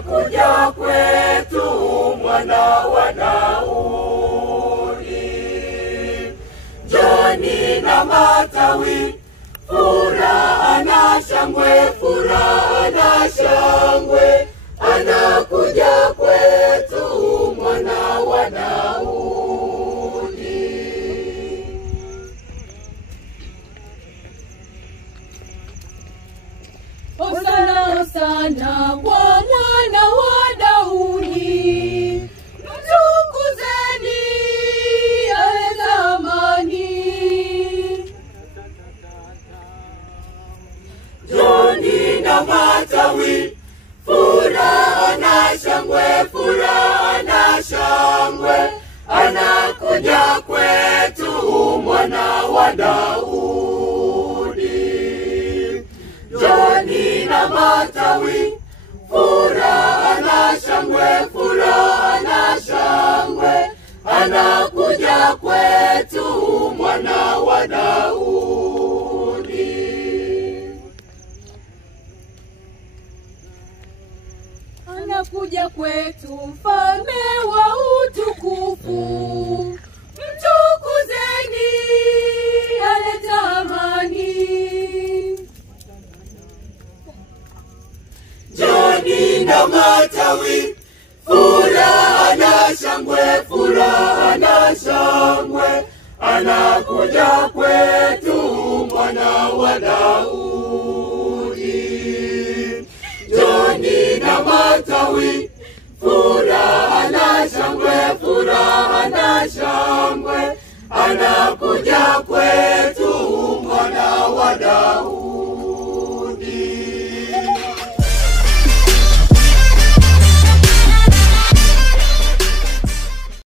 anakuja kwetu mwana wa Daudi. Njoni na matawi, furaha na shangwe, furaha na shangwe, anakuja kwetu mwana wa Daudi. Hosana, hosana kwa mwana wa Daudi, mtukuzeni aleta amani. Njoni na matawi, furaha na shangwe, furaha na shangwe, anakuja kwetu mwana wa Daudi. Njoni na matawi, furaha na shangwe, furaha na shangwe, anakuja kwetu mwana wa Daudi. Anakuja kwetu mfalme wa utukufu, mtukuzeni aleta amani. Njoni na matawi, furaha na shangwe, furaha na shangwe, anakuja kwetu mwana wa Daudi. Njoni na matawi, furaha na shangwe, furaha na shangwe, anakuja kwetu